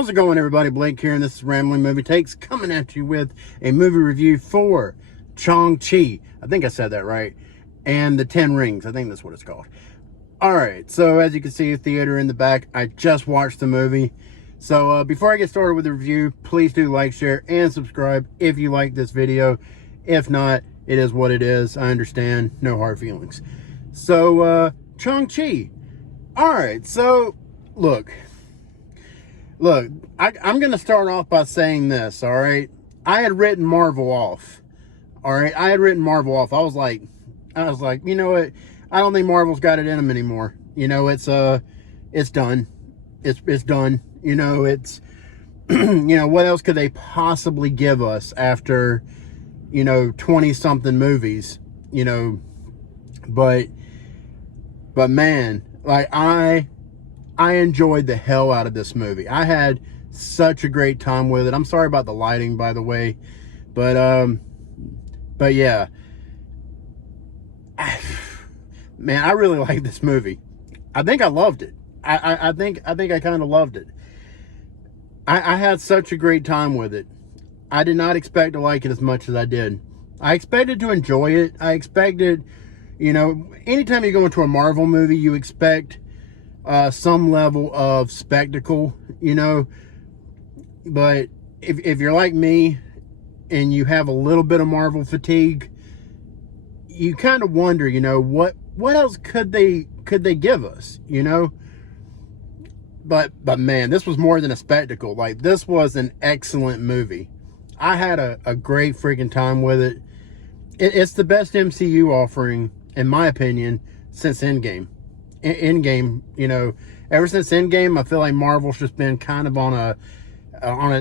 How's it going, everybody? Blake here, and this is Rambling Movie Takes, coming at you with a movie review for Shang-Chi. I think I said that right. And the 10 Rings. I think that's what it's called. Alright, so as you can see, a theater in the back. I just watched the movie. So before I get started with the review, please do like, share, and subscribe if you like this video. If not, it is what it is. I understand. No hard feelings. So, Shang-Chi. Alright, so, look, I'm going to start off by saying this, all right? I had written Marvel off, all right? I had written Marvel off. I was like, you know what? I don't think Marvel's got it in them anymore. You know, it's done. It's done. You know, it's, you know, what else could they possibly give us after, you know, 20-something movies, you know? But man, like, I enjoyed the hell out of this movie. I had such a great time with it. I'm sorry about the lighting, by the way, but yeah, man, I really like this movie. I think I loved it. I think I kind of loved it. I had such a great time with it. I did not expect to like it as much as I did. I expected to enjoy it. I expected, you know, anytime you go into a Marvel movie, you expect some level of spectacle, you know. But if you're like me and you have a little bit of Marvel fatigue, you kind of wonder, you know, what else could they give us, you know? But man, this was more than a spectacle. Like, this was an excellent movie. I had a great freaking time with it. It's the best MCU offering, in my opinion, since Endgame. Endgame, you know, ever since Endgame, I feel like Marvel's just been kind of on a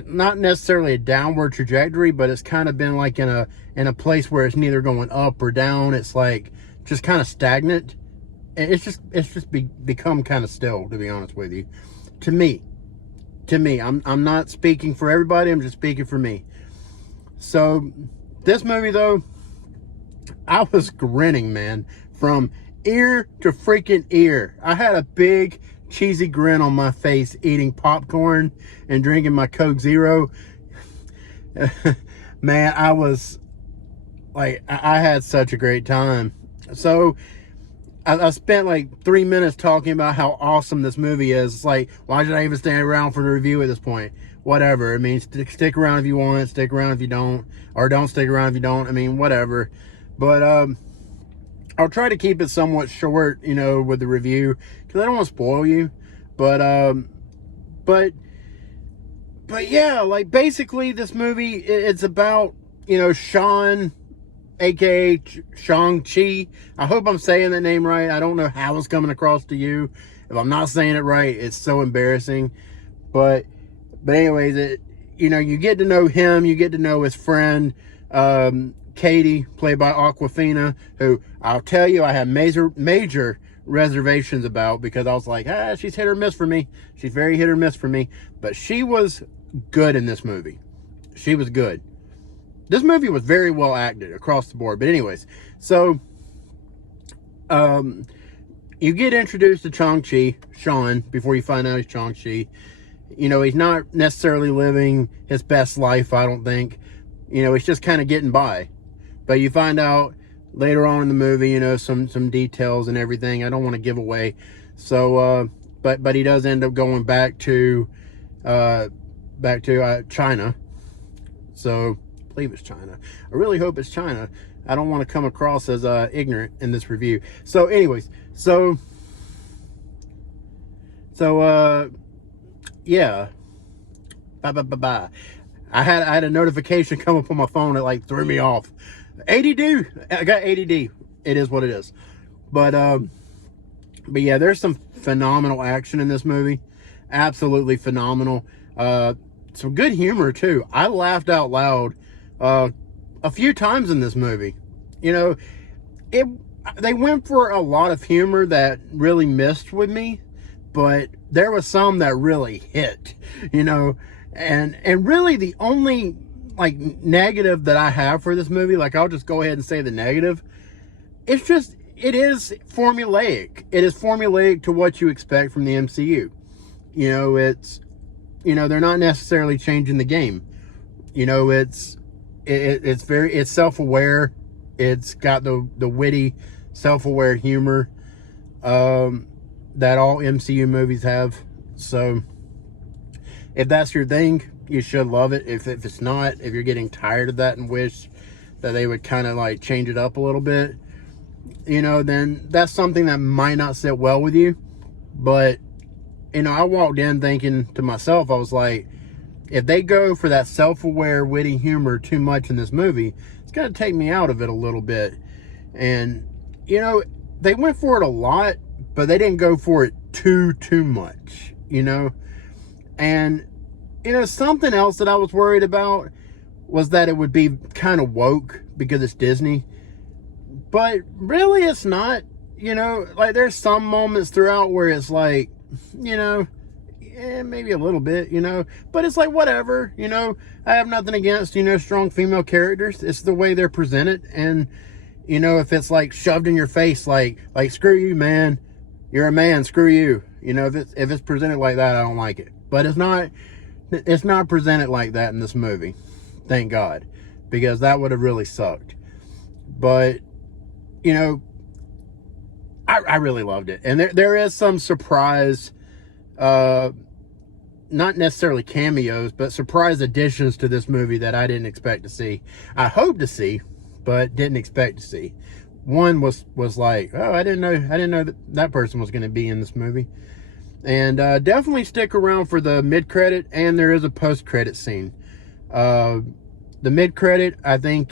not necessarily a downward trajectory, but it's kind of been like in a place where it's neither going up or down. It's like just kind of stagnant. It's just become kind of still, to be honest with you. To me, I'm not speaking for everybody. I'm just speaking for me. So this movie, though, I was grinning, man, from ear to freaking ear. I had a big cheesy grin on my face eating popcorn and drinking my Coke Zero. Man, I was like, I had such a great time. So I spent like 3 minutes talking about how awesome this movie is. It's like, why should I even stay around for the review at this point? Whatever. I mean, stick around if you want, stick around if you don't, or don't stick around if you don't. I mean, whatever. But I'll try to keep it somewhat short, you know, with the review, because I don't want to spoil you. But yeah, like, basically this movie, it's about, you know, Sean, aka Shang-Chi. I hope I'm saying that name right. I don't know how it's coming across to you. If I'm not saying it right, it's so embarrassing. But anyways, you know, you get to know him, you get to know his friend, Katie, played by Awkwafina, who I'll tell you I had major reservations about, because I was like, she's hit or miss for me. She's very hit or miss for me. But she was good in this movie. She was good. This movie was very well acted across the board. But anyways, so you get introduced to Shang-Chi, Sean, before you find out he's Shang-Chi. You know, he's not necessarily living his best life, I don't think. You know, he's just kind of getting by. But you find out later on in the movie, you know, some details and everything. I don't want to give away. So, but he does end up going back to China. So, I believe it's China. I really hope it's China. I don't want to come across as ignorant in this review. So, anyways, yeah. Bye. I had a notification come up on my phone that like threw me off. ADD. I got ADD. It is what it is. But yeah, there's some phenomenal action in this movie. Absolutely phenomenal. Some good humor too. I laughed out loud a few times in this movie. You know, they went for a lot of humor that really missed with me, but there was some that really hit, you know. And really the only like negative that I have for this movie, like, I'll just go ahead and say the negative, it's just, it is formulaic. It is formulaic to what you expect from the MCU. You know, it's you know, they're not necessarily changing the game. You know, it's self-aware. It's got the witty, self-aware humor that all MCU movies have. So if that's your thing, you should love it. If it's not, if you're getting tired of that and wish that they would kind of like change it up a little bit, you know, then that's something that might not sit well with you. But, you know, I walked in thinking to myself, I was like, if they go for that self-aware, witty humor too much in this movie, it's going to take me out of it a little bit. And, you know, they went for it a lot, but they didn't go for it too much, you know. And, you know, something else that I was worried about was that it would be kind of woke because it's Disney. But really, it's not. You know, like, there's some moments throughout where it's like, you know, maybe a little bit, you know, but it's like, whatever, you know. I have nothing against, you know, strong female characters. It's the way they're presented. And, you know, if it's like shoved in your face, like screw you, man, you're a man, screw you, you know, if it's presented like that, I don't like it. But it's not presented like that in this movie, thank God, because that would have really sucked. But, you know, I really loved it. And there is some surprise, not necessarily cameos, but surprise additions to this movie that I didn't expect to see. I hoped to see, but didn't expect to see. One was like, oh, I didn't know that person was going to be in this movie. And definitely stick around for the mid-credit, and there is a post-credit scene. The mid-credit, I think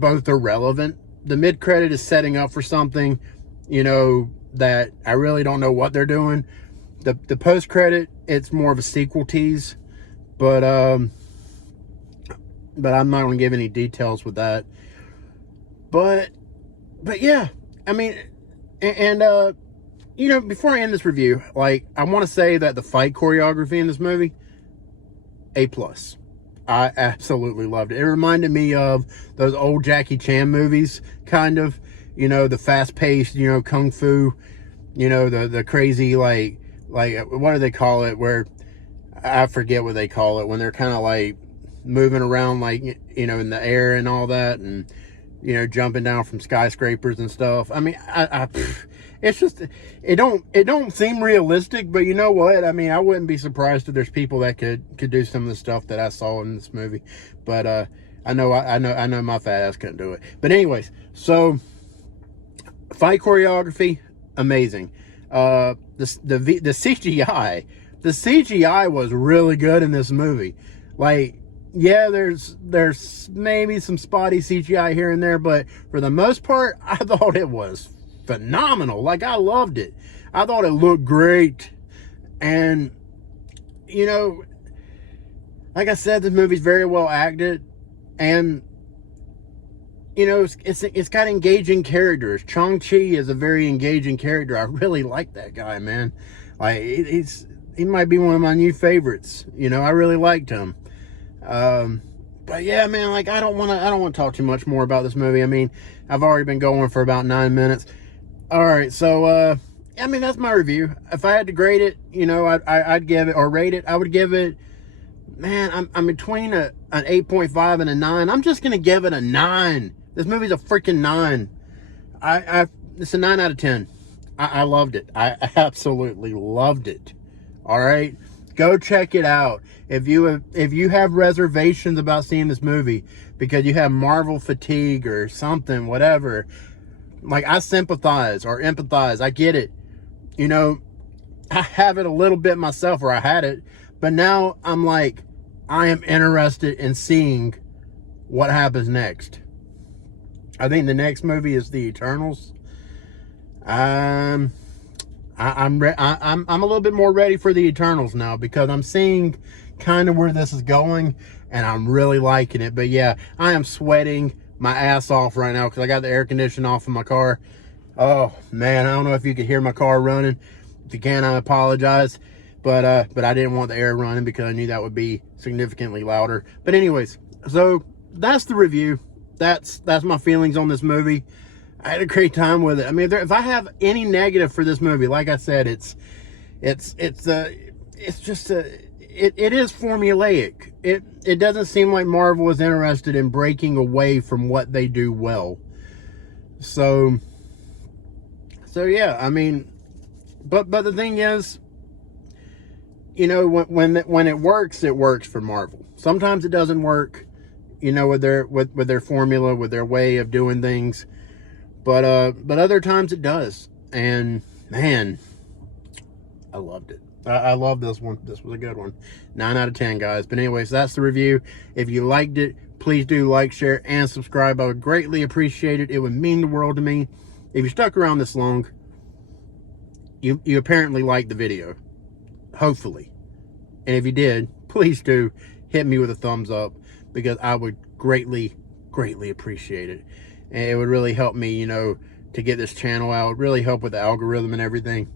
both are relevant. The mid-credit is setting up for something, you know, that I really don't know what they're doing. The post-credit, it's more of a sequel tease, but I'm not going to give any details with that. But yeah, I mean, and you know, before I end this review, like, I want to say that the fight choreography in this movie, A+. I absolutely loved it. It reminded me of those old Jackie Chan movies, kind of, you know, the fast-paced, you know, kung fu, you know, the crazy, like, what do they call it, where, I forget what they call it, when they're kind of, like, moving around, like, you know, in the air and all that, and, you know, jumping down from skyscrapers and stuff. I mean, it's just, it don't seem realistic, but you know what? I mean, I wouldn't be surprised if there's people that could do some of the stuff that I saw in this movie. But I know my fat ass couldn't do it. But anyways, so fight choreography, amazing. The CGI was really good in this movie. Like, yeah, there's maybe some spotty CGI here and there, but for the most part, I thought it was phenomenal. Like, I loved it. I thought it looked great. And, you know, like I said, this movie's very well acted, and, you know, it's got engaging characters. Shang-Chi is a very engaging character. I really like that guy, man. Like, he might be one of my new favorites. You know, I really liked him. But yeah, man, like, I don't want to talk too much more about this movie. I mean, I've already been going for about 9 minutes. All right, so I mean, that's my review. If I had to grade it, you know, I'd give it, or rate it, I would give it, man, I'm between an 8.5 and a 9. I'm just gonna give it a 9. This movie's a freaking 9. It's a 9 out of 10. I loved it. I absolutely loved it. All right, go check it out. If you have reservations about seeing this movie because you have Marvel fatigue or something, whatever, like, I sympathize or empathize. I get it. You know, I have it a little bit myself, or I had it, but now I'm like, I am interested in seeing what happens next. I think the next movie is The Eternals. I'm a little bit more ready for The Eternals now, because I'm seeing kind of where this is going, and I'm really liking it. But yeah, I am sweating my ass off right now because I got the air conditioning off in my car. Oh man, I don't know if you could hear my car running. If you can, I apologize, but I didn't want the air running because I knew that would be significantly louder. But anyways, so that's the review. That's my feelings on this movie. I had a great time with it. I mean, if I have any negative for this movie, like I said, it's it's just it is formulaic. It doesn't seem like Marvel is interested in breaking away from what they do well. So yeah, I mean, but the thing is, you know, when it works for Marvel. Sometimes it doesn't work, you know, with their formula, with their way of doing things. But other times it does. And man, I loved it. I love this one. This was a good one. 9 out of 10, guys. But anyways, that's the review. If you liked it, please do like, share, and subscribe. I would greatly appreciate it. It would mean the world to me. If you stuck around this long, you apparently liked the video. Hopefully. And if you did, please do hit me with a thumbs up, because I would greatly appreciate it. And it would really help me, you know, to get this channel out. It would really help with the algorithm and everything.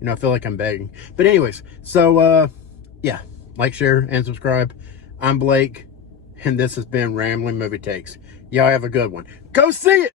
You know, I feel like I'm begging. But anyways, so, yeah. Like, share, and subscribe. I'm Blake, and this has been Rambling Movie Takes. Y'all have a good one. Go see it!